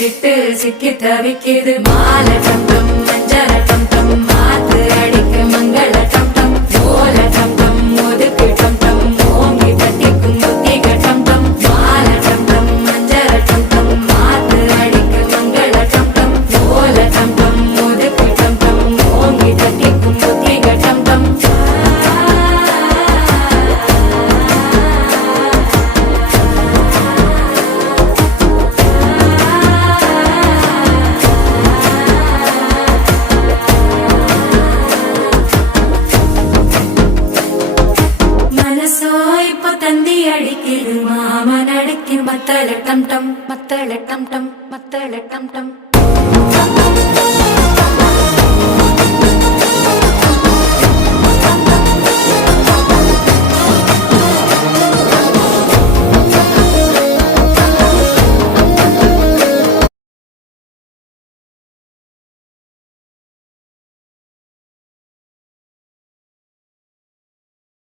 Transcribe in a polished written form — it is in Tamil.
விட்டு சிக்கி தவிக்குது மாலை டம் டம் மஞ்சள டம் டம் மாத்து அடிக்க மங்கள டம் டம் ஓல டம் டம் ஒதுக்கு டம் டம் ஓங்கி தட்டிக்கும் புத்திக டம் டம் மாலை டம் டம் மஞ்சள டம் டம் மாத்து அடிக்க மங்கள டம் டம் ஓல டம் டம் ஒதுக்கு டம் டம் ஓங்கி தட்டிக்கும் புத்திக டம் டம் தந்தி அடிக்குது மாமன் அடிக்கு மத்தள டம் டம் மத்தள டம் டம் மத்தள டம் டம்